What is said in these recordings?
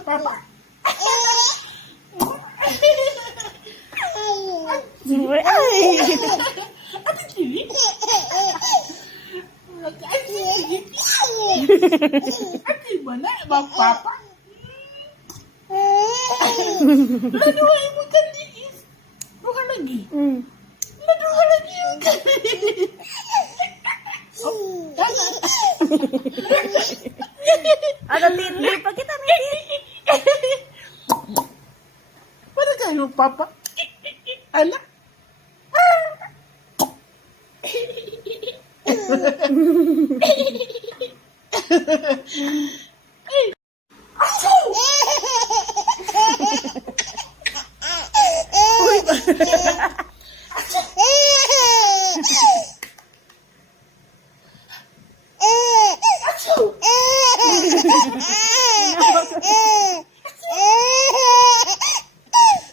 Papa. Ay! Ate Chili? Ate ba na? Papa? Laduhay mo ka diis. Buka lagi. Laduhay lagi yung galing. Ano, hindi pa kita niti. Para kayo, Papa? Ala?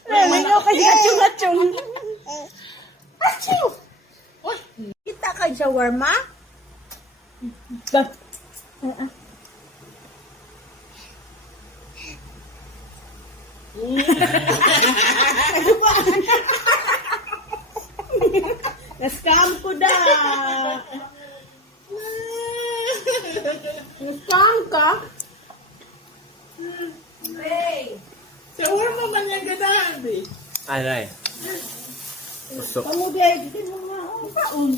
Nangayo kasi kachung-kachung. Achoo! Uy! Kita ka shawarma? Na-scam ko da. Na-scam ka? Hey! Shawarma man yung ganahan, eh. Ano eh? Usok. Kamu bebe, mo nga. Oh, paon.